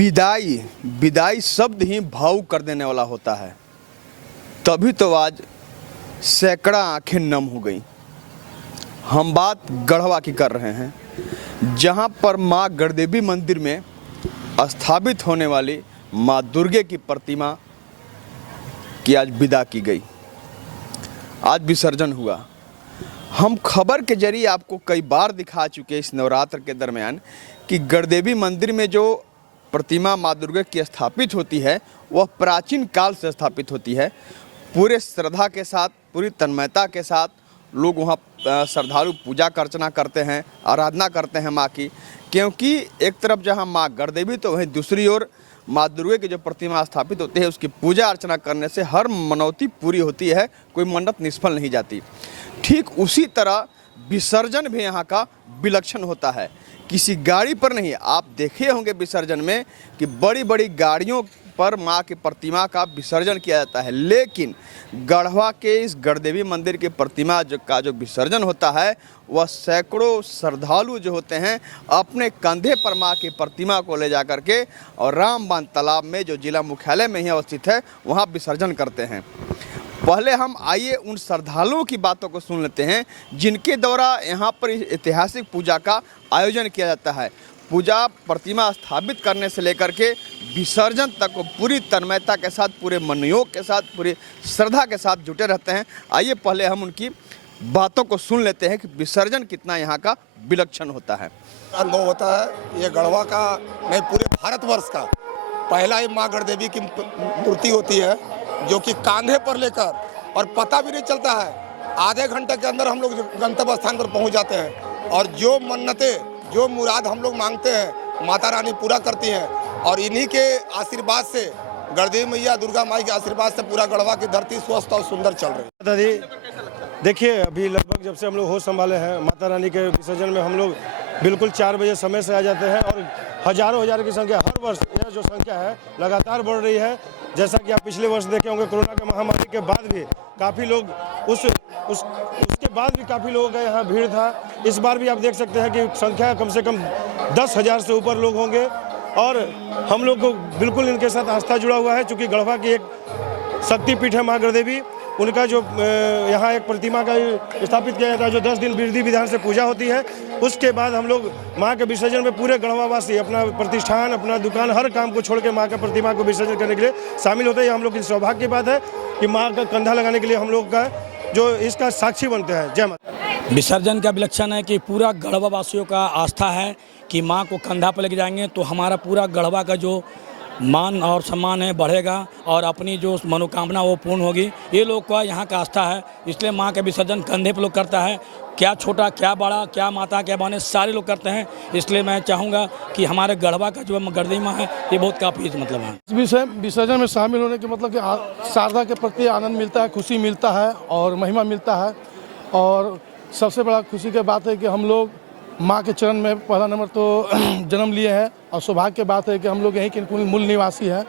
विदाई विदाई शब्द ही भावुक कर देने वाला होता है। तभी तो आज सैकड़ा आंखें नम हो गई। हम बात गढ़वा की कर रहे हैं, जहां पर मां गढ़देवी मंदिर में स्थापित होने वाली मां दुर्गे की प्रतिमा की आज विदा की गई। आज विसर्जन हुआ। हम खबर के जरिए आपको कई बार दिखा चुके इस नवरात्र के दरमियान कि गढ़देवी मंदिर में जो प्रतिमा माँ दुर्गा की स्थापित होती है वह प्राचीन काल से स्थापित होती है। पूरे श्रद्धा के साथ, पूरी तन्मयता के साथ लोग वहाँ श्रद्धालु पूजा अर्चना करते हैं, आराधना करते हैं माँ की। क्योंकि एक तरफ जहाँ माँ गढ़देवी तो वहीं दूसरी ओर माँ दुर्गा की जो प्रतिमा स्थापित होती है उसकी पूजा अर्चना करने से हर मनौती पूरी होती है, कोई मन्नत निष्फल नहीं जाती। ठीक उसी तरह विसर्जन भी यहाँ का विलक्षण होता है। किसी गाड़ी पर नहीं, आप देखे होंगे विसर्जन में कि बड़ी बड़ी गाड़ियों पर माँ की प्रतिमा का विसर्जन किया जाता है, लेकिन गढ़वा के इस गढ़देवी मंदिर की प्रतिमा का जो विसर्जन होता है वह सैकड़ों श्रद्धालु जो होते हैं अपने कंधे पर माँ की प्रतिमा को ले जा करके और रामबांध तालाब में जो जिला मुख्यालय में ही अवस्थित है वहाँ विसर्जन करते हैं। पहले हम आइए उन श्रद्धालुओं की बातों को सुन लेते हैं जिनके द्वारा यहाँ पर ऐतिहासिक पूजा का आयोजन किया जाता है। पूजा प्रतिमा स्थापित करने से लेकर के विसर्जन तक को पूरी तन्मयता के साथ, पूरे मनोयोग के साथ, पूरी श्रद्धा के साथ जुटे रहते हैं। आइए पहले हम उनकी बातों को सुन लेते हैं कि विसर्जन कितना यहाँ का विलक्षण होता है। अनुभव होता है। ये गढ़वा का नहीं, पूरे भारतवर्ष का पहला ही माँ गढ़देवी की मूर्ति होती है जो कि कांधे पर लेकर, और पता भी नहीं चलता है, आधे घंटे के अंदर हम लोग गंतव्य स्थान पर पहुंच जाते हैं। और जो मन्नतें, जो मुराद हम लोग मांगते हैं माता रानी पूरा करती हैं। और इन्हीं के आशीर्वाद से, गढ़देवी मैया दुर्गा माई के आशीर्वाद से पूरा गढ़वा की धरती स्वस्थ और सुंदर चल रही है। दादी देखिए, अभी लगभग जब से हम लोग होश संभाले हैं माता रानी के विसर्जन में हम लोग बिल्कुल 4 बजे समय से आ जाते हैं और हजारों की संख्या हर वर्ष यह जो संख्या है लगातार बढ़ रही है। जैसा कि आप पिछले वर्ष देखे होंगे, कोरोना के महामारी के बाद भी काफ़ी लोग उसके बाद भी काफ़ी लोगों का यहाँ भीड़ था। इस बार भी आप देख सकते हैं कि संख्या कम से कम 10,000 से ऊपर लोग होंगे और हम लोग को बिल्कुल इनके साथ आस्था जुड़ा हुआ है। चूँकि गढ़वा की एक शक्तिपीठ है माँ गढ़देवी, उनका जो यहाँ एक प्रतिमा का स्थापित किया जाता है जो 10 दिन विधि विधान से पूजा होती है। उसके बाद हम लोग माँ के विसर्जन में पूरे गढ़वावासी अपना प्रतिष्ठान, अपना दुकान, हर काम को छोड़ के माँ का प्रतिमा को विसर्जन करने के लिए शामिल होते हैं। हम लोग की सौभाग्य की बात है कि माँ का कंधा लगाने के लिए हम लोग का जो इसका साक्षी बनते हैं। जय माता। विसर्जन का विलक्षण है कि पूरा गढ़वा वासियों का आस्था है कि माँ को कंधा पर लेके जाएंगे तो हमारा पूरा गढ़वा का जो मान और सम्मान है बढ़ेगा और अपनी जो मनोकामना वो पूर्ण होगी। ये लोग का यहाँ का आस्था है, इसलिए माँ का विसर्जन कंधे पर लोग करता है। क्या छोटा, क्या बड़ा, क्या माता, क्या बहने, सारे लोग करते हैं। इसलिए मैं चाहूँगा कि हमारे गढ़वा का जो गढ़देवी माँ है ये बहुत काफ़ी मतलब है। इस विसर्जन में शामिल होने के मतलब कि शारदा के प्रति आनंद मिलता है, खुशी मिलता है और महिमा मिलता है। और सबसे बड़ा खुशी की बात है कि हम लोग माँ के चरण में पहला नंबर तो जन्म लिए हैं और सौभाग्य की बात है कि हम लोग यहीं के मूल निवासी हैं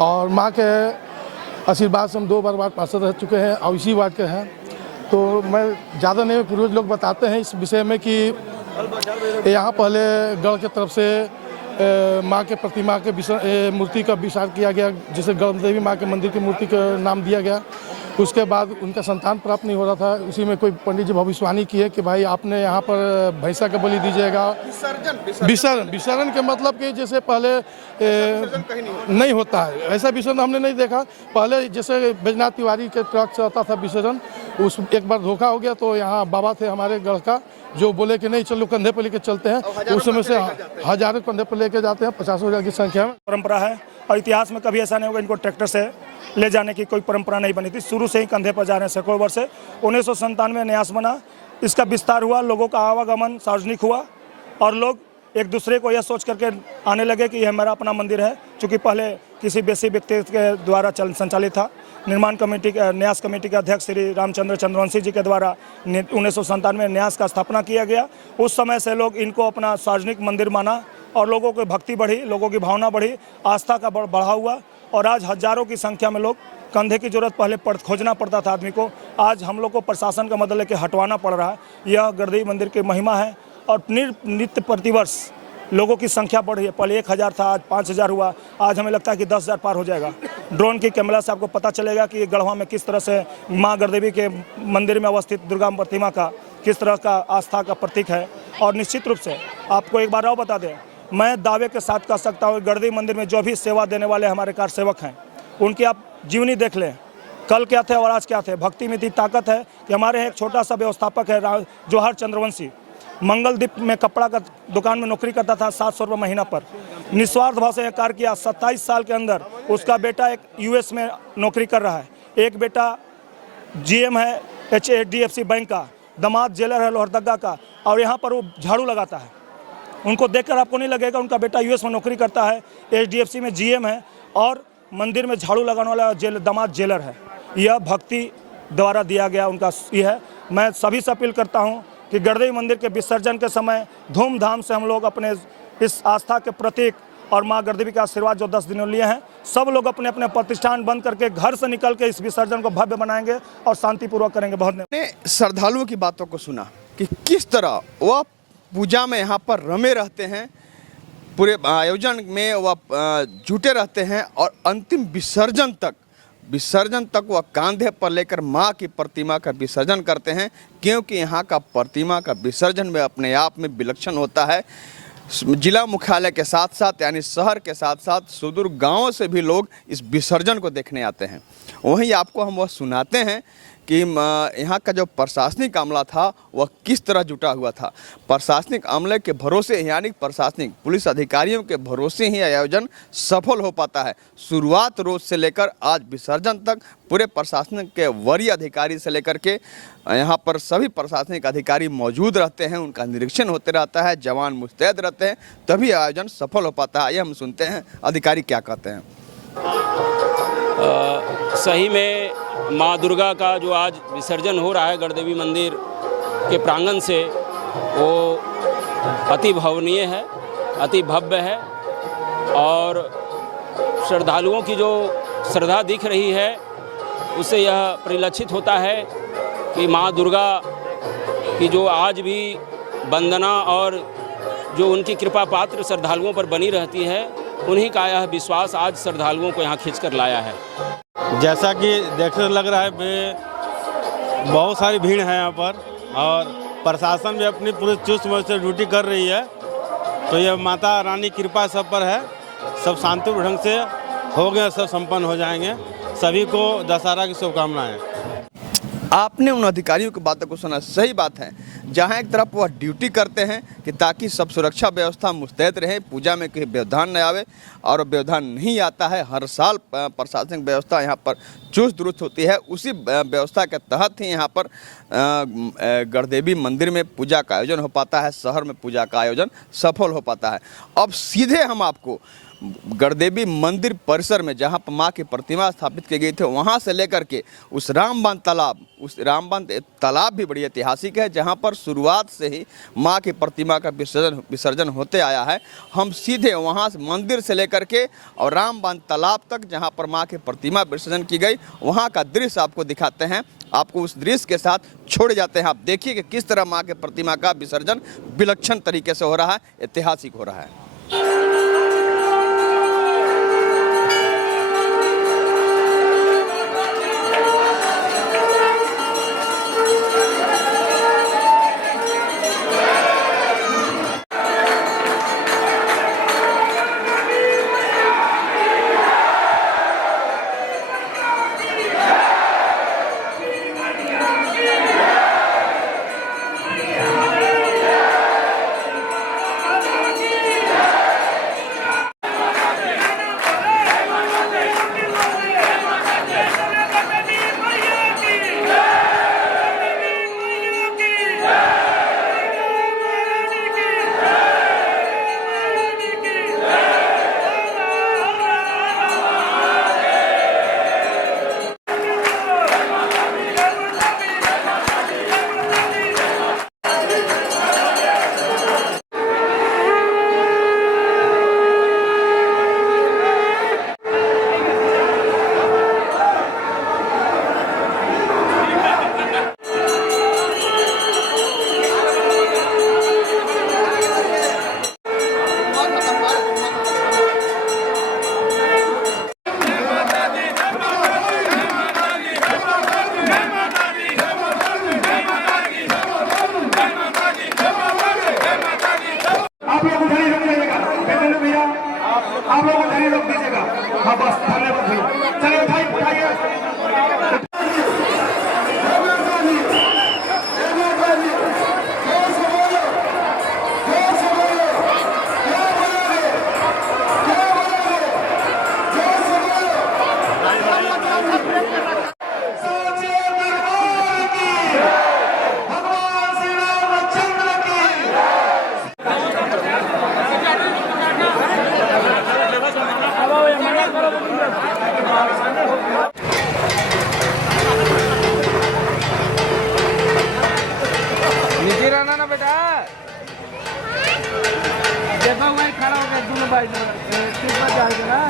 और माँ के आशीर्वाद से हम 2 बार वार्ड पार्षद रह चुके हैं और इसी वार्ड के हैं। तो मैं ज़्यादा नहीं, पूर्वज लोग बताते हैं इस विषय में कि यहाँ पहले गढ़ के तरफ से माँ के प्रतिमा के मूर्ति का विसर्जन किया गया, जिसे गढ़देवी माँ के मंदिर की मूर्ति का नाम दिया गया। उसके बाद उनका संतान प्राप्त नहीं हो रहा था, उसी में कोई पंडित जी भविष्यवाणी की है कि भाई आपने यहाँ पर भैंसा का बलि दीजिएगा। विसर्जन के मतलब कि जैसे पहले नहीं होता है, ऐसा विसर्जन हमने नहीं देखा। पहले जैसे बैजनाथ तिवारी के ट्रक से आता था विसर्जन, उस एक बार धोखा हो गया तो यहाँ बाबा थे हमारे गढ़ का जो बोले कि नहीं चलो कंधे पर लेके चलते हैं। उस समय से हजारों कंधे पर लेके जाते हैं, 50,000 की संख्या में। परंपरा है और इतिहास में कभी ऐसा नहीं होगा इनको ट्रैक्टर से ले जाने की कोई परंपरा नहीं बनी थी। शुरू से ही कंधे पर जा रहे हैं सैकड़ों वर्ष से। 1997 में न्यास बना, इसका विस्तार हुआ, लोगों का आवागमन सार्वजनिक हुआ और लोग एक दूसरे को यह सोच करके आने लगे कि यह मेरा अपना मंदिर है। चूँकि पहले किसी बेसी व्यक्ति के द्वारा संचालित था। निर्माण कमेटी न्यास कमेटी के अध्यक्ष श्री रामचंद्र चंद्रवंशी जी के द्वारा 1997 में न्यास का स्थापना किया गया। उस समय से लोग इनको अपना सार्वजनिक मंदिर माना और लोगों की भक्ति बढ़ी, लोगों की भावना बढ़ी, आस्था का बढ़ा हुआ और आज हजारों की संख्या में लोग, कंधे की जरूरत पहले खोजना पड़ता था आदमी को, आज हम लोग को प्रशासन का मदद लेके हटवाना पड़ रहा है। यह गढ़देवी मंदिर की महिमा है और नित्य प्रतिवर्ष लोगों की संख्या बढ़ रही है। पहले 1000 था, आज 5000 हुआ, आज हमें लगता है कि 10,000 पार हो जाएगा। ड्रोन की कैमरा से आपको पता चलेगा कि गढ़वा में किस तरह से माँ गढ़देवी के मंदिर में अवस्थित दुर्गा प्रतिमा का किस तरह का आस्था का प्रतीक है। और निश्चित रूप से आपको एक बार और बता दें, मैं दावे के साथ कह सकता हूँ गढ़देवी मंदिर में जो भी सेवा देने वाले हमारे कार सेवक हैं, उनकी आप जीवनी देख लें, कल क्या थे और आज क्या थे। भक्ति में इतनी ताकत है कि हमारे यहाँ एक छोटा सा व्यवस्थापक है जोहर चंद्रवंशी, मंगलदीप में कपड़ा का दुकान में नौकरी करता था 700 रुपये महीना पर, निस्वार्थ भाव से कार्य किया। 27 साल के अंदर उसका बेटा एक यूएस में नौकरी कर रहा है, एक बेटा जीएम है HDFC बैंक का, दामाद जेलर है लोहरदगा का, और यहाँ पर वो झाड़ू लगाता है। उनको देखकर आपको नहीं लगेगा उनका बेटा यूएस में नौकरी करता है, HDFC में GM है और मंदिर में झाड़ू लगाने वाला दामाद जेलर है। यह भक्ति द्वारा दिया गया उनका ये है। मैं सभी से अपील करता हूँ कि गढ़देवी मंदिर के विसर्जन के समय धूमधाम से हम लोग अपने इस आस्था के प्रतीक और माँ गढ़देवी का आशीर्वाद जो 10 दिनों लिए हैं, सब लोग अपने अपने प्रतिष्ठान बंद करके घर से निकल के इस विसर्जन को भव्य बनाएंगे और शांतिपूर्वक करेंगे। बहुत ने श्रद्धालुओं की बातों को सुना कि किस तरह वह पूजा में यहाँ पर रमे रहते हैं, पूरे आयोजन में वह जुटे रहते हैं और अंतिम विसर्जन तक वह कांधे पर लेकर माँ की प्रतिमा का विसर्जन करते हैं, क्योंकि यहाँ का प्रतिमा का विसर्जन में अपने आप में विलक्षण होता है। जिला मुख्यालय के साथ साथ यानी शहर के साथ साथ सुदूर गांवों से भी लोग इस विसर्जन को देखने आते हैं। वहीं आपको हम वह सुनाते हैं कि यहाँ का जो प्रशासनिक अमला था वह किस तरह जुटा हुआ था। प्रशासनिक अमले के भरोसे यानी प्रशासनिक पुलिस अधिकारियों के भरोसे ही आयोजन सफल हो पाता है। शुरुआत रोज से लेकर आज विसर्जन तक पूरे प्रशासन के वरीय अधिकारी से लेकर के यहाँ पर सभी प्रशासनिक अधिकारी मौजूद रहते हैं, उनका निरीक्षण होते रहता है, जवान मुस्तैद रहते हैं, तभी आयोजन सफल हो पाता है। ये हम सुनते हैं अधिकारी क्या कहते हैं। सही में माँ दुर्गा का जो आज विसर्जन हो रहा है गढ़देवी मंदिर के प्रांगण से, वो अति भावनीय है, अति भव्य है और श्रद्धालुओं की जो श्रद्धा दिख रही है उससे यह परिलक्षित होता है कि माँ दुर्गा की जो आज भी वंदना और जो उनकी कृपा पात्र श्रद्धालुओं पर बनी रहती है, उन्हीं का यह विश्वास आज श्रद्धालुओं को यहाँ खींच कर लाया है। जैसा कि देखने लग रहा है बहुत सारी भीड़ है यहाँ पर और प्रशासन भी अपनी पूरी चुस्त से ड्यूटी कर रही है, तो ये माता रानी कृपा सब पर है। सब शांतिपूर्ण ढंग से हो गए, सब संपन्न हो जाएंगे। सभी को दशहरा की शुभकामनाएं। आपने उन अधिकारियों की बातों को सुना, सही बात है। जहां एक तरफ वह ड्यूटी करते हैं कि ताकि सब सुरक्षा व्यवस्था मुस्तैद रहे, पूजा में कोई व्यवधान न आवे, और व्यवधान नहीं आता है। हर साल प्रशासनिक व्यवस्था यहाँ पर चुस्त दुरुस्त होती है। उसी व्यवस्था के तहत ही यहाँ पर गढ़देवी मंदिर में पूजा का आयोजन हो पाता है, शहर में पूजा का आयोजन सफल हो पाता है। अब सीधे हम आपको गढ़देवी मंदिर परिसर में जहाँ पर माँ की प्रतिमा स्थापित की गई थी, वहाँ से लेकर के उस रामबांध तालाब, उस रामबांध तालाब भी बड़ी ऐतिहासिक है, जहाँ पर शुरुआत से ही माँ की प्रतिमा का विसर्जन होते आया है। हम सीधे वहाँ से मंदिर से लेकर के और रामबांध तालाब तक जहाँ पर माँ की प्रतिमा विसर्जन की गई, वहाँ का दृश्य आपको दिखाते हैं। आपको उस दृश्य के साथ छोड़ जाते हैं। आप देखिए कि किस तरह माँ की प्रतिमा का विसर्जन विलक्षण तरीके से हो रहा है, ऐतिहासिक हो रहा है। हाँ बस धन्यवाद भैया। चलिए उठाइए उठाइए। नीचे रहना ना बेटा, देखो वही खड़ा हो गया दोनों भाई ठीक बात जाएगा ना,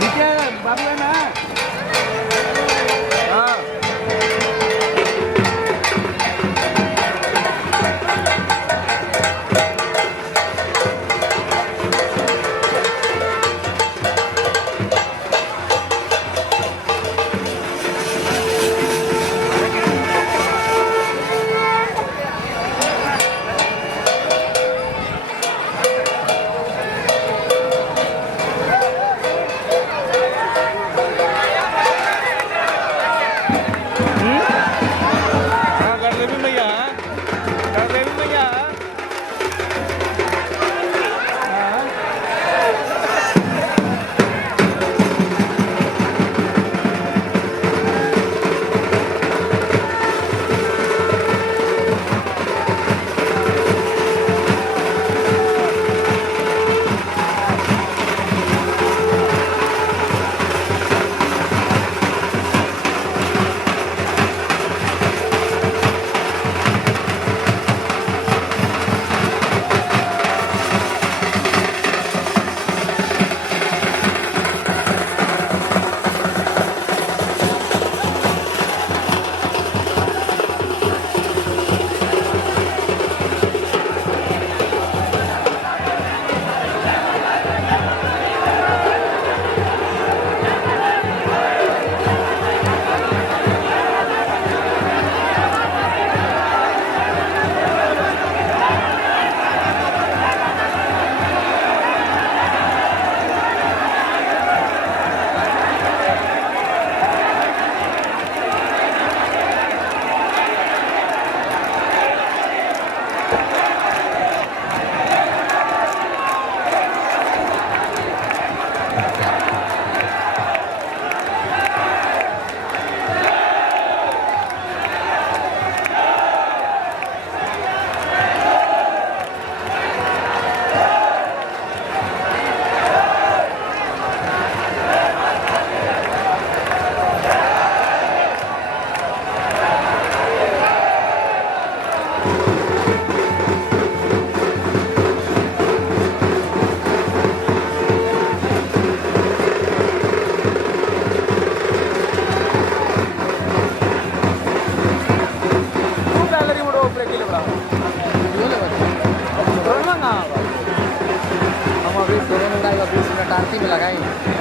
नीचे बाबू है ना। हाँ हम अभी 2 मिनट आएगा 20 मिनट आरती में लगाएंगे।